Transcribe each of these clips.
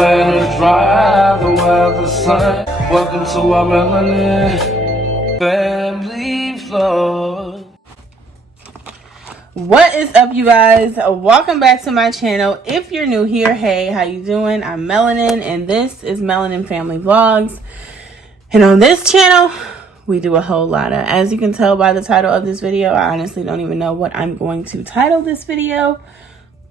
Nowhere to drive, the weather's sun. Welcome to our melanin family vlog. What is up, you guys? Welcome back to my channel. If you're new here, hey, how you doing? I'm Melanin, and this is Melanin Family Vlogs. And on this channel, we do a whole lot of, as you can tell by the title of this video, I honestly don't even know what I'm going to title this video,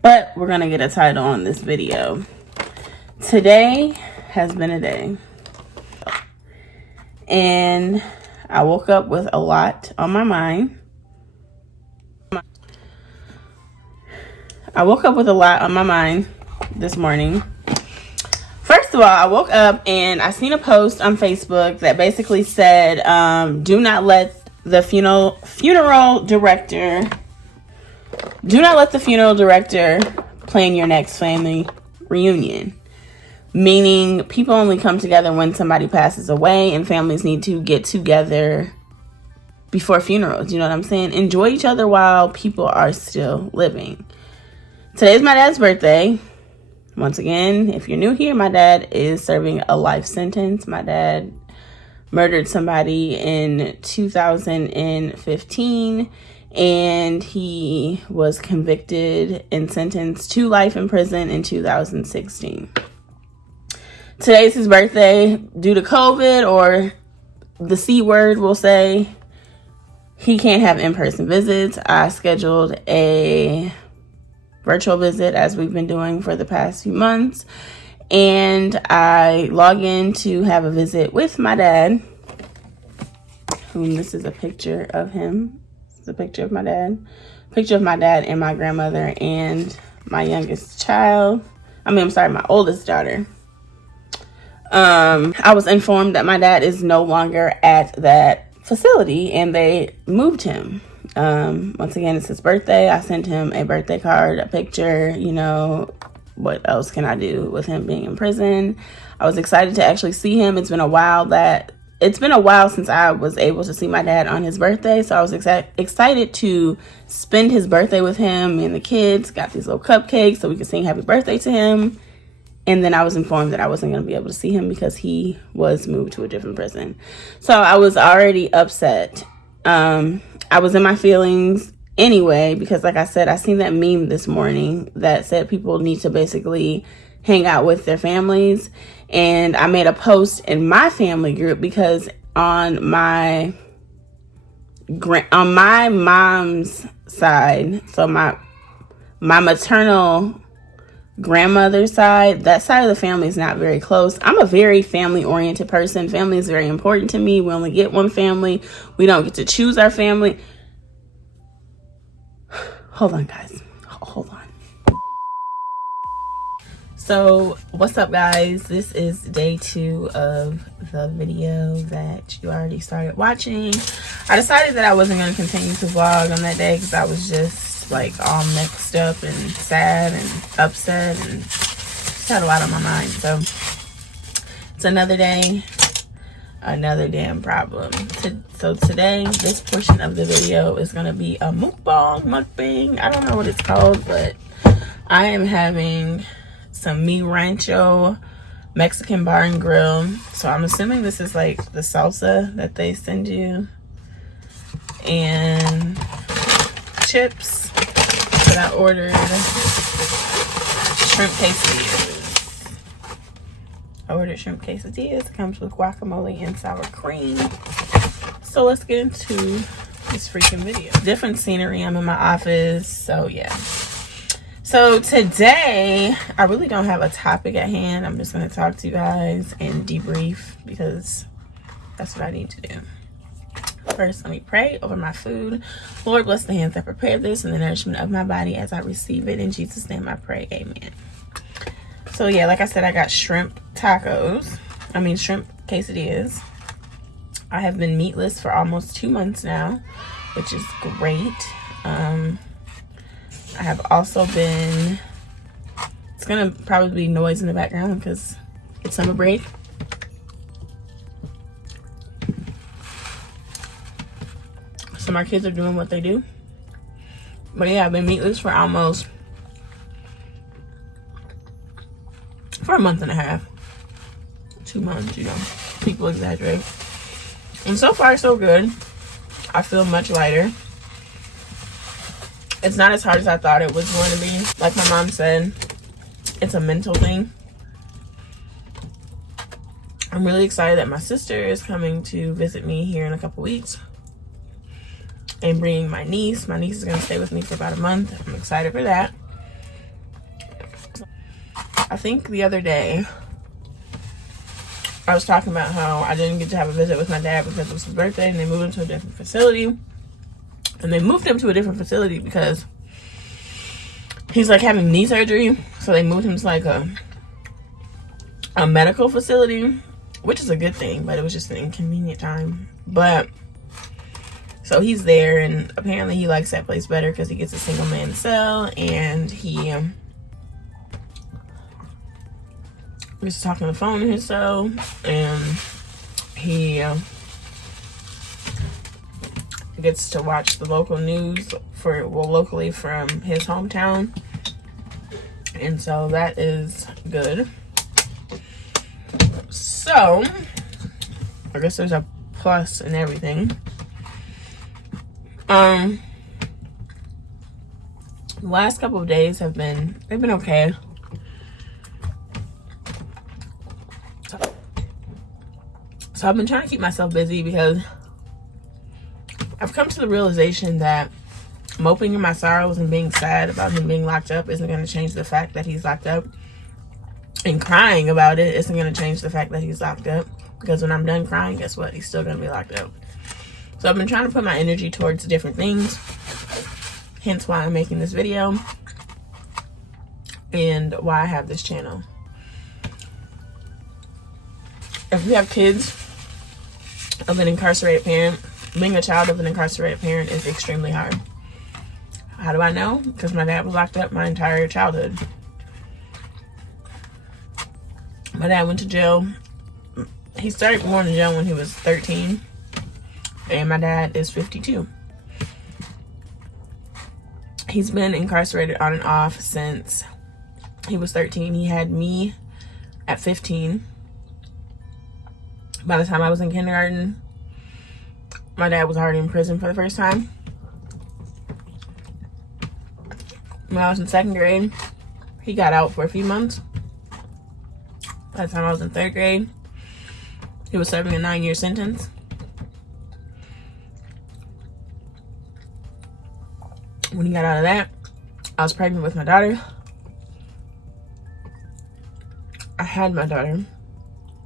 but we're gonna get a title on this video. Today has been a day, and I woke up with a lot on my mind. This morning. First of all, I woke up and I seen a post on Facebook that basically said, do not let the funeral director plan your next family reunion. Meaning people only come together when somebody passes away, and families need to get together before funerals. You know what I'm saying? Enjoy each other while people are still living. Today's my dad's birthday. Once again, if you're new here, my dad is serving a life sentence. My dad murdered somebody in 2015, and he was convicted and sentenced to life in prison in 2016. Today's his birthday. Due to COVID, or the C word, we'll say, he can't have in-person visits. I scheduled a virtual visit, as we've been doing for the past few months, and I log in to have a visit with my dad, whom this is a picture of him. This is a picture of my dad and my grandmother and my youngest child. My oldest daughter. I was informed that my dad is no longer at that facility, and they moved him. Once again, it's his birthday. I sent him a birthday card, a picture. You know, what else can I do with him being in prison? I was excited to actually see him. It's been a while since I was able to see my dad on his birthday, so I was excited to spend his birthday with him. Me and the kids got these little cupcakes so we could sing happy birthday to him. And then I was informed that I wasn't going to be able to see him because he was moved to a different prison. So I was already upset. I was in my feelings anyway, because like I said, I seen that meme this morning that said people need to basically hang out with their families. And I made a post in my family group because on my mom's side, so my maternal grandmother's side, that side of the family is not very close. I'm a very family oriented person. Family is very important to me. We only get one family. We don't get to choose our family. Hold on, guys. Hold on. So, what's up, guys? This is day 2 of the video that you already started watching. I decided that I wasn't going to continue to vlog on that day because I was just like all mixed up and sad and upset and just had a lot on my mind. So it's another day, another damn problem. So today, this portion of the video is going to be a mukbang. I don't know what it's called, but I am having some Mi Rancho Mexican bar and grill. So I'm assuming this is like the salsa that they send you, and chips. But I ordered shrimp quesadillas. It comes with guacamole and sour cream. So let's get into this freaking video. Different scenery. I'm in my office. So yeah. So today, I really don't have a topic at hand. I'm just going to talk to you guys and debrief because that's what I need to do. First, let me pray over my food. Lord, bless the hands that prepare this and the nourishment of my body as I receive it. In Jesus' name I pray, amen. So yeah, like I said, I got shrimp quesadillas. I have been meatless for almost 2 months now, which is great. I have also been, it's gonna probably be noise in the background because it's summer break. So my kids are doing what they do. But yeah, I've been meatless for almost for a month and a half, 2 months, you know, people exaggerate. And so far, so good. I feel much lighter. It's not as hard as I thought it was going to be. Like my mom said, it's a mental thing. I'm really excited that my sister is coming to visit me here in a couple weeks and bringing my niece. My niece is going to stay with me for about a month. I'm excited for that. I think the other day I was talking about how I didn't get to have a visit with my dad because it was his birthday and they moved him to a different facility. And they moved him to a different facility because he's like having knee surgery. So they moved him to like a medical facility, which is a good thing, but it was just an inconvenient time. But so he's there, and apparently he likes that place better because he gets a single man cell, and he gets to talk on the phone in his cell, and he gets to watch the local news locally from his hometown, and so that is good. So I guess there's a plus in everything. The last couple of days they've been okay. So I've been trying to keep myself busy because I've come to the realization that moping in my sorrows and being sad about him being locked up isn't going to change the fact that he's locked up. And crying about it isn't going to change the fact that he's locked up. Because when I'm done crying, guess what? He's still going to be locked up. So I've been trying to put my energy towards different things. Hence why I'm making this video. And why I have this channel. If you have kids of an incarcerated parent, being a child of an incarcerated parent is extremely hard. How do I know? Because my dad was locked up my entire childhood. My dad went to jail. He started going to jail when he was 13. And my dad is 52. He's been incarcerated on and off since he was 13. He had me at 15. By the time I was in kindergarten, my dad was already in prison for the first time. When I was in second grade, he got out for a few months. By the time I was in third grade, he was serving a 9-year sentence. When he got out of that, I was pregnant with my daughter. I had my daughter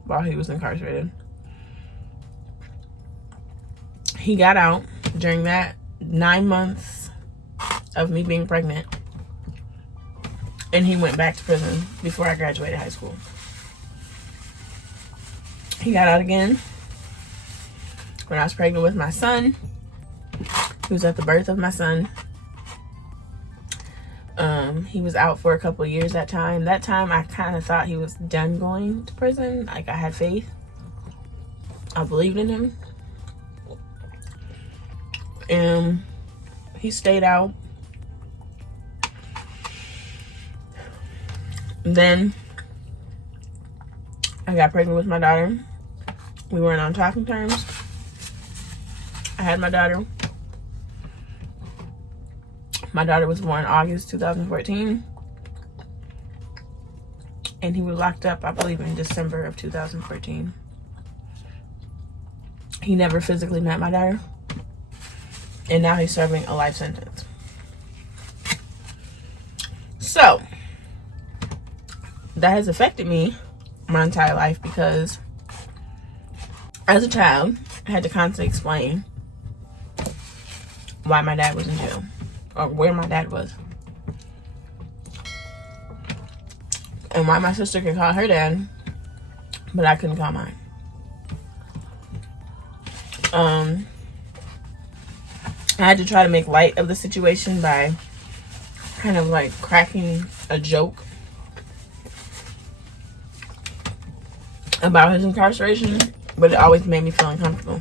while he was incarcerated. He got out during that 9 months of me being pregnant. And he went back to prison before I graduated high school. He got out again when I was pregnant with my son. He was at the birth of my son. He was out for a couple of years that time. That time I kind of thought he was done going to prison. Like, I had faith. I believed in him. And he stayed out. Then I got pregnant with my daughter. We weren't on talking terms. I had my daughter. My daughter was born August 2014. And he was locked up, I believe, in December of 2014. He never physically met my daughter. And now he's serving a life sentence. So, that has affected me my entire life because as a child, I had to constantly explain why my dad was in jail or where my dad was. And why my sister could call her dad, but I couldn't call mine. I had to try to make light of the situation by kind of like cracking a joke about his incarceration, but it always made me feel uncomfortable.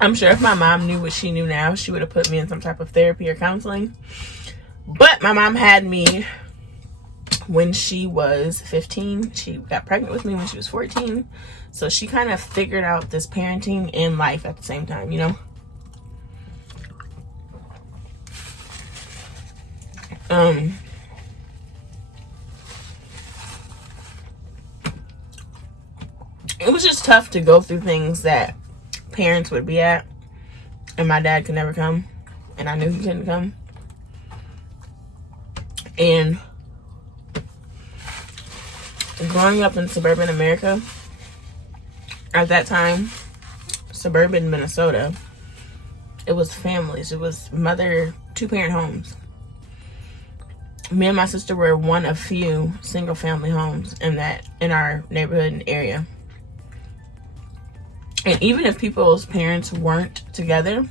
I'm sure if my mom knew what she knew now, she would have put me in some type of therapy or counseling. But my mom had me when she was 15. She got pregnant with me when she was 14. So she kind of figured out this parenting and life at the same time, you know? It was just tough to go through things that parents would be at, and my dad could never come, and I knew he couldn't come. And growing up in suburban America, at that time, suburban Minnesota, it was families. It was two-parent homes. Me and my sister were one of few single-family homes in our neighborhood and area. And even if people's parents weren't together,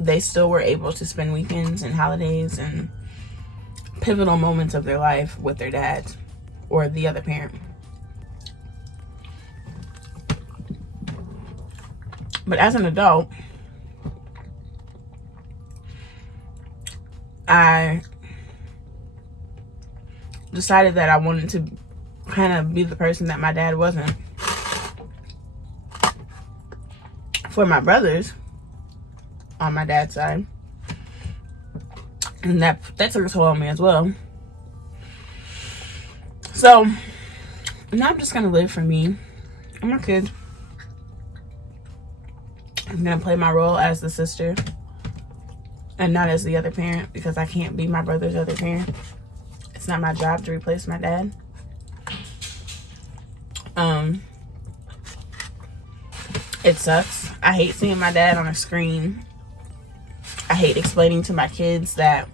they still were able to spend weekends and holidays and pivotal moments of their life with their dads or the other parent. But as an adult, I decided that I wanted to kind of be the person that my dad wasn't. For my brothers on my dad's side, and that took a toll on me as well. So now I'm just gonna live for me and my kids. I'm gonna play my role as the sister and not as the other parent, because I can't be my brother's other parent. It's not my job to replace my dad. It sucks. I hate seeing my dad on a screen. I hate explaining to my kids that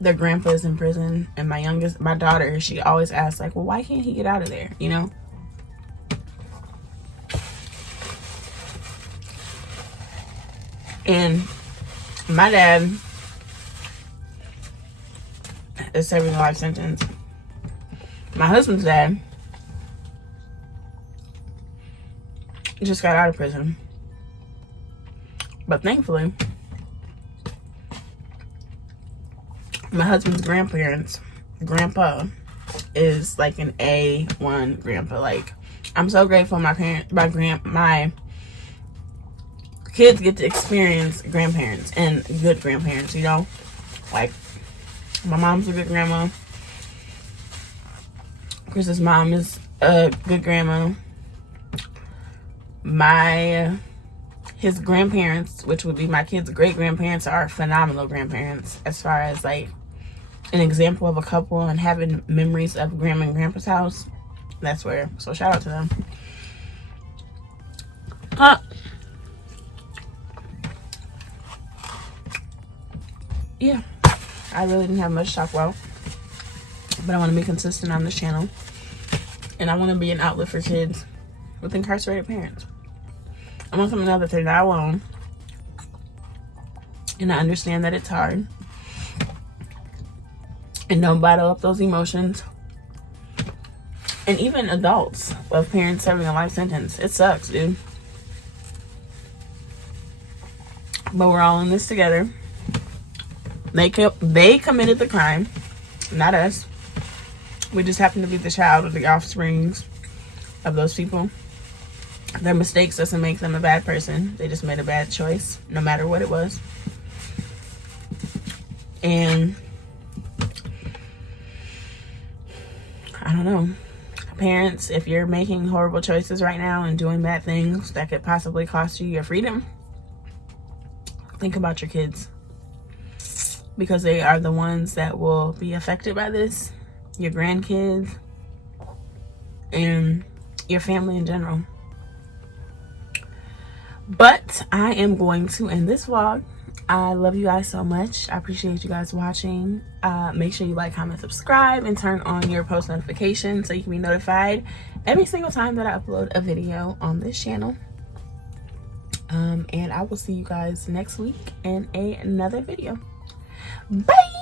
their grandpa is in prison, and my daughter, she always asks, like, well, why can't he get out of there, you know? And my dad is serving a life sentence. My husband's dad just got out of prison. But thankfully, my husband's grandpa is like an A1 grandpa. Like, I'm so grateful my kids get to experience grandparents and good grandparents, you know? Like, my mom's a good grandma. Chris's mom is a good grandma. His grandparents, which would be my kids' great-grandparents, are phenomenal grandparents as far as like an example of a couple and having memories of grandma and grandpa's house. That's where, so shout out to them. Yeah, I really didn't have much to talk about, but I want to be consistent on this channel, and I want to be an outlet for kids with incarcerated parents. I want them to know that they're not alone, and I understand that it's hard, and don't bottle up those emotions. And even adults of parents serving a life sentence, it sucks, dude. But we're all in this together. They committed the crime, not us. We just happen to be the child of the offsprings of those people. Their mistakes doesn't make them a bad person. They just made a bad choice, no matter what it was. And I don't know. Parents, if you're making horrible choices right now and doing bad things that could possibly cost you your freedom, think about your kids, because they are the ones that will be affected by this, your grandkids, and your family in general. But I am going to end this vlog. I love you guys so much. I appreciate you guys watching. Make sure you like, comment, subscribe, and turn on your post notifications so you can be notified every single time that I upload a video on this channel. And I will see you guys next week in another video. Bye!